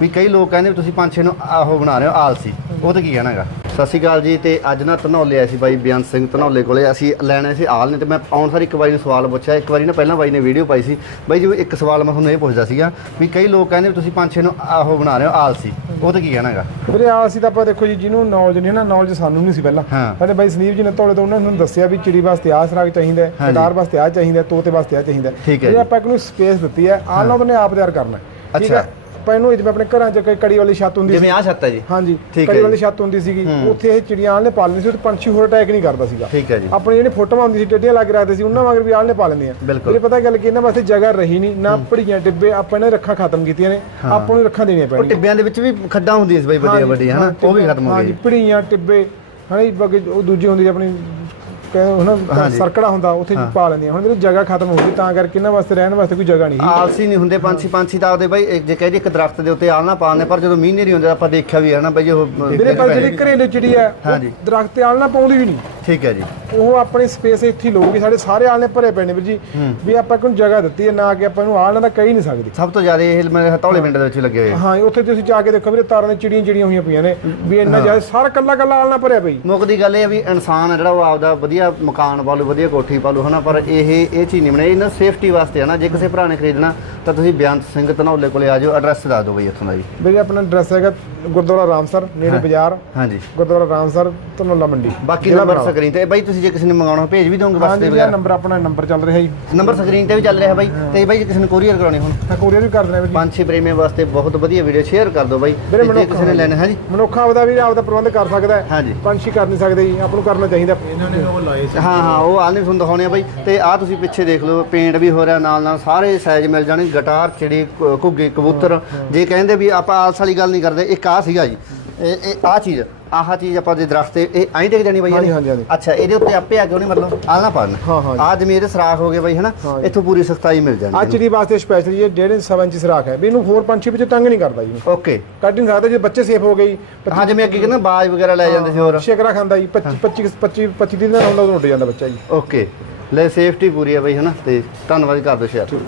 ਵੀ ਕਈ ਲੋਕ ਕਹਿੰਦੇ ਵੀ ਤੁਸੀਂ ਪੰਛੀ ਨੂੰ ਆਹੋ ਬਣਾ ਰਹੇ ਹੋ ਆਲਸੀ ਉਹ ਤੇ ਕੀ ਕਹਿਣਾਗਾ ਸਤਿ ਸ਼੍ਰੀ ਅਕਾਲ ਜੀ ਤੇ ਅੱਜ ਨਾ ਧਨੌਲੇ ਆਏ ਸੀ ਬਾਈ ਬਿਆਨ ਸਿੰਘ ਧਨੌਲੇ ਕੋਲੇ ਅਸੀਂ ਲੈਣੇ ਸੀ ਆਲ ਨੇ ਤੇ ਮੈਂ ਆਉਣ ਸਾਰ ਇੱਕ ਵਾਰੀ ਨੂੰ ਸਵਾਲ ਪੁੱਛਿਆ ਇੱਕ ਵਾਰੀ ਨਾ ਪਹਿਲਾਂ ਬਾਈ ਨੇ ਵੀਡੀਓ ਪਾਈ ਸੀ ਬਾਈ ਜੀ ਇੱਕ ਸਵਾਲ ਮੈਂ ਤੁਹਾਨੂੰ ਇਹ ਪੁੱਛਦਾ ਸੀਗਾ ਵੀ ਕਈ ਲੋਕ ਕਹਿੰਦੇ ਵੀ ਤੁਸੀਂ ਪੰਛੀ ਨੂੰ ਆਹੋ ਬਣਾ ਰਹੇ ਹੋ ਆਲਸੀ ਉਹ ਤੇ ਕੀ ਕਹਿਣਾਗਾ ਵੀਰੇ ਆ ਅਸੀਂ ਤਾਂ ਆਪਾਂ ਦੇਖੋ ਜੀ ਜਿਹਨੂੰ ਨੌਲੇਜ ਨਹੀਂ ਨਾ ਨੌਲੇਜ ਸਾਨੂੰ ਨਹੀਂ ਸੀ ਪਹਿਲਾਂ ਹਾਂ। ਸਾਡੇ ਬਾਈ ਸੰਦੀਪ ਜੀ ਨੇ ਤੋੜੇ ਤੋਂ ਉਹਨਾਂ ਨੂੰ ਦੱਸਿਆ ਵੀ ਚਿੜੀ ਵਾਸਤੇ ਆਹ ਸਰਾਗ ਚਾਹੀਦਾ ਹੈ ਹਾਂਜੀ। ਗਟਾਰ ਵਾਸਤੇ ਆ ਚਾਹੀਦਾ ਹੈ, ਤੋਤੇ ਵਾਸਤੇ ਆ ਚਾਹੀਦਾ। ਠੀਕ ਹੈ ਇਹ ਜੀ। ਆਪਾਂ ਇੱਕ ਨੂੰ ਸਪੇਸ ਦਿੱਤੀ ਹੈ ਆਹ ਨਾਲ ਉਹਨੇ ਆਪ ਤਿਆਰ ਕਰਨਾ ਹੈ। ਠੀਕ ਅੱਛਾ। ਹੈ ਆਪਾਂ ਇਹਨੂੰ ਜਿਵੇਂ ਆਪਣੇ ਘਰਾਂ 'ਚ ਕਈ ਕੜੀ ਵਾਲੀ ਛੱਤ ਹੁੰਦੀ ਜਿਵੇਂ ਆ ਛੱਤ ਹੈ ਜੀ। ਹਾਂਜੀ ਠੀਕ ਹੈ ਕੜੀ। ਵਾਲੀ ਛੱਤ ਹੁੰਦੀ ਸੀਗੀ। ਉੱਥੇ ਇਹ ਚਿੜੀਆਂ ਆਲ ਨੇ ਪਾਲਣੀ ਸੀ ਉਹ ਪੰਛੀ ਹੋਰ ਅਟੈਕ ਨਹੀਂ ਕਰਦਾ ਸੀਗਾ। ਠੀਕ ਹੈ ਜੀ। ਆਪਣੀ ਜਿਹੜੀ ਫੋਟੋਆਂ ਹੁੰਦੀ ਸੀ ਟੇਡੀਆਂ ਲਾ ਕੇ ਰੱਖਦੇ ਸੀ ਉਹਨਾਂ ਵਾਂਗ ਵੀ ਆਲ ਨੇ ਪਾ ਲੈਂਦੀਆਂ ਬਿਲਕੁਲ। ਇਹ ਪਤਾ ਗੱਲ ਕਿ ਇਹਨਾਂ ਵਾਸਤੇ ਜਗ੍ਹਾ ਰਹੀ ਨਹੀਂ ਨਾ ਭੜੀਆਂ ਟਿੱਬੇ ਆਪਾਂ ਨੇ ਰੱਖਾਂ ਖਤਮ ਕੀਤੀਆਂ ਨੇ। ਆਪਾਂ ਨੂੰ ਰੱਖਾਂ ਦੇਣੀਆਂ ਉਹ ਪੈਣਗੀਆਂ। ਟਿੱਬਿਆਂ ਦੇ ਵਿੱਚ ਵੀ ਖੱਡਾਂ ਹੁੰਦੀਆਂ ਸੀ ਬਾਈ ਵੱਡੀਆਂ ਹਾਂਜੀ, ਵੱਡੀਆਂ ਹਨਾ? ਉਹ ਵੀ ਖਤਮ ਹੋ ਹਾਂਜੀ ਗਈ ਭੜੀਆਂ ਟਿੱਬੇ ਹਨਾ ਬਾਕੀ ਉਹ ਦੂਜੀ ਹੁੰਦੀ ਆਪਣੀ ਹੁਣ ਸਰਕੜਾ ਹੁੰਦਾ ਉੱਥੇ ਜੀ ਪਾ ਲੈਂਦੀਆਂ। ਹੁਣ ਜਿਹੜੀ ਜਗ੍ਹਾ ਖਤਮ ਹੋ ਗਈ ਤਾਂ ਕਰਕੇ ਇਹਨਾਂ ਵਾਸਤੇ ਰਹਿਣ ਵਾਸਤੇ ਕੋਈ ਜਗ੍ਹਾ ਨਹੀਂ ਆਲਸੀ ਨਹੀਂ ਹੁੰਦੇ ਪੰਛੀ ਪੰਛੀ ਤਾਂ ਉਹਦੇ ਬਾਈ ਜੇ ਕਹਿੰਦੇ ਇੱਕ ਦਰਖਤ ਦੇ ਉੱਤੇ ਆਲ ਨਾ ਪਾਉਂਦੇ ਪਰ ਜਦੋਂ ਮੀਂਹ ਨਹੀਂ ਹੁੰਦਾ ਆਪਾਂ ਦੇਖਿਆ ਵੀ ਹੈ ਨਾ ਬਾਈ ਉਹ ਵੀਰੇ ਪਰ ਜਿਹੜੀ ਘਰੇਲੂ ਚਿੜੀ ਹੈ ਦਰਖਤ ਤੇ ਆਲ ਨਾ ਪਾਉਂਦੀ ਵੀ ਨਹੀਂ। ਠੀਕ ਹੈ ਜੀ। ਉਹ ਆਪਣੀ ਸਪੇਸ ਇੱਥੇ ਹੀ ਲਊਗੀ ਸਾਡੇ ਸਾਰੇ ਆਲ ਨੇ ਭਰੇ ਪਏ ਨੇ ਵੀਰ ਜੀ। ਵੀ ਆਪਾਂ ਕੋਈ ਜਗ੍ਹਾ ਦਿੱਤੀ ਹੈ ਨਾ ਕਿ ਆਪਾਂ ਇਹਨੂੰ ਆਲ ਨਾਲ ਤਾਂ ਕਹੀ ਨਹੀਂ ਸਕਦੇ। ਸਭ ਤੋਂ ਜ਼ਿਆਦਾ ਇਹ ਮੇਰੇ ਹਤੌਲੇ ਪਿੰਡ ਦੇ ਵਿੱਚ ਲੱਗੇ ਹੋਏ ਆ। ਹਾਂ ਉੱਥੇ ਤੁਸੀਂ ਜਾ ਕੇ ਦੇਖੋ ਵੀਰੇ ਤਾਰਾਂ ਦੀਆਂ ਚਿੜੀਆਂ ਚਿੜੀਆਂ ਹੋਈਆਂ ਪਈਆਂ ਨੇ। ਵੀ ਇੰਨਾ ਜ਼ਿਆਦਾ ਸਾਰਾ ਕੱਲਾ ਕੱਲਾ ਆਲ ਨਾਲ ਭਰਿਆ ਪਈ ਮੁੱਖ ਦੀ ਗੱਲ ਇਹ ਆ ਵੀ ਇਨਸਾਨ ਆ ਜਿਹੜਾ ਉਹ ਆਪਦਾ ਵਧੀਆ ਮਕਾਨ ਪਾ ਲੂ ਵਧੀਆ ਕੋਠੀ ਪਾ ਲੂ ਹਨਾ ਪਰ ਇਹ ਇਹ ਚੀਜ਼ ਨਹੀਂ ਬਣਾਈ। ਇਹਨਾਂ ਸੇਫਟੀ ਵਾਸਤੇ ਹਨਾ ਜੇ ਕਿਸੇ ਭਰਾ ਨੇ ਖਰੀਦਣਾ ਤਾਂ ਤੁਸੀਂ ਬਿਆੰਤ ਸਿੰਘ ਧਨੌਲੇ ਕੋਲੇ ਆ ਜਾਓ ਐਡਰੈਸ ਦੱਸ ਦਿਓ ਬਈ ਇੱਥੋਂ ਦਾ ਜੀ। ਵੀਰੇ ਆਪਣਾ ਐਡਰੈਸ ਹੈਗਾ ਗੁਰਦੁਆਰਾ ਰਾਮਸਰ ਨੇੜੇ ਬਾਜ਼ਾਰ। ਹਾਂਜੀ ਗੁਰਦੁਆਰਾ ਰਾਮਸਰ ਧਨੌਲਾ ਮੰਡੀ। ਬਾਕੀ ਜ਼ਿਲ੍ਹਾ ਨੰਬਰ ਬਰਨਾਲਾ। ਸਕਰੀਨ ਤੇ। ਬਾਈ ਤੁਸੀਂ ਜੇ ਕਿਸੇ ਨੇ ਮੰਗਾਉਣਾ ਭੇਜ ਵੀ ਦੋਗੇ ਬਸ ਹਾਂਜੀ ਤੇ ਇਹ ਵਗੈਰਾ। ਨੰਬਰ ਆਪਣਾ ਨੰਬਰ ਚੱਲ ਰਿਹਾ ਜੀ। ਨੰਬਰ ਸਕਰੀਨ ਤੇ ਵੀ ਚੱਲ ਰਿਹਾ ਬਾਈ। ਤੇ ਬਾਈ ਜੇ ਕਿਸੇ ਨੇ ਕੋਰੀਅਰ ਕਰਾਉਣੀ ਹੁਣ। ਤਾਂ ਕੋਰੀਅਰ ਵੀ ਕਰ ਦਿੰਦੇ ਆ ਵੀਰ ਜੀ। ਪੰਛੀ ਪ੍ਰੇਮੀਆਂ ਵਾਸਤੇ ਬਹੁਤ ਵਧੀਆ ਵੀਡੀਓ ਸ਼ੇਅਰ ਕਰ ਦਿਓ ਬਾਈ। ਵੀਰੇ ਤੇ ਜੇ ਮਨੁੱਖ ਕਿਸੇ ਨੇ ਲੈਣਾ ਹਾਂਜੀ। ਮਨੁੱਖਾਂ ਆਪਦਾ ਵੀ ਆਪਦਾ ਪ੍ਰਬੰਧ ਕਰ ਸਕਦਾ ਹੈ। ਹਾਂਜੀ। ਪੰਛੀ ਕਰ ਨਹੀਂ ਸਕਦੇ ਜੀ ਆਪ ਨੂੰ ਕਰਨਾ ਚਾਹੀਦਾ। ਇਹਨਾਂ ਨੇ ਉਹ ਲਾਏ ਹਾਂ ਹਾਂ ਉਹ ਆਲ ਤੁਹਾਨੂੰ ਦਿਖਾਉਣੇ ਆ ਬਾਈ। ਤੇ ਆਹ ਤੁਸੀਂ ਪਿੱਛੇ ਦੇਖ ਲਓ ਪੇਂਟ ਵੀ ਹੋ ਰਿਹਾ ਨਾਲ ਨਾਲ ਸਾਰੇ ਸਾਈਜ਼ ਮਿਲ ਜਾਣੇ। ਗਟਾਰ ਚਿੜੀ ਕ- ਘੁੱਗੀ ਕਬੂਤਰ। ਜੇ ਕਹਿੰਦੇ ਵੀ ਆਪਾਂ ਆਲਸ ਵਾਲੀ ਗੱਲ ਨਹੀਂ ਕਰਦੇ ਇੱਕ ਆ ਸੀਗਾ ਜੀ। ਇਹ ਇਹ ਆਹ ਚੀਜ਼। ਆਹ ਚੀਜ਼ ਆਪਾਂ ਦੇ ਦਰਖਤ ਤੇ ਇਹ ਐਂ ਡਿੱਗ ਜਾਣੀ ਬਾਈ ਹਾਂਜੀ, ਇਹਦੀ? ਹਾਂਜੀ, ਹਾਂਜੀ। ਅੱਛਾ ਇਹਦੇ ਉੱਤੇ ਆਪੇ ਆ ਕੇ ਉਹਨੇ ਮਤਲਬ ਆਲ ਨਾ ਪਾਣ ਹਾਂ, ਹਾਂ। ਆ ਜਿਵੇਂ ਇਹਦੇ ਸਰਾਖ ਹੋ ਗਏ ਬਾਈ ਹਨਾ? ਹਾਂ। ਇੱਥੋਂ ਪੂਰੀ ਸਖਤਾਈ ਮਿਲ ਆ ਜਾਂਦੀ ਹੈ। ਚਿੜੀ ਵਾਸਤੇ ਸਪੈਸ਼ਲ ਇਹ ਡੇਢ ਇੰਚ ਸਵਾ ਇੰਚ ਸਰਾਖ ਹੈ। ਵੀ ਇਹਨੂੰ ਹੋਰ ਪੰਛੀ ਵਿੱਚ ਤੰਗ ਨਹੀਂ ਕਰਦਾ ਜੀ। ਓਕੇ। ਕੱਢ ਨਹੀਂ ਸਕਦਾ ਜੇ ਬੱਚੇ ਸੇਫ ਹੋ ਗਈ ਹਾਂ ਜਿਵੇਂ ਅੱਗੇ ਕਹਿੰਦਾ ਬਾਜ ਵਗੈਰਾ ਲੈ ਜਾਂਦੇ ਸੀ ਹੋਰ। ਸ਼ੇਕਰਾ ਖਾਂਦਾ ਜੀ 25 25 25 25 ਦਿਨ ਦਾ ਹੁੰਦਾ ਉਦੋਂ ਉੱਡ ਜਾਂਦਾ ਬੱਚਾ ਜੀ। ਓਕੇ। ਲੈ ਸੇਫਟੀ ਪੂਰੀ ਹੈ ਬਾਈ ਹਨਾ? ਤੇ ਧੰਨਵਾਦ ਕਰ ਦਿਓ ਸ਼ੇਅਰ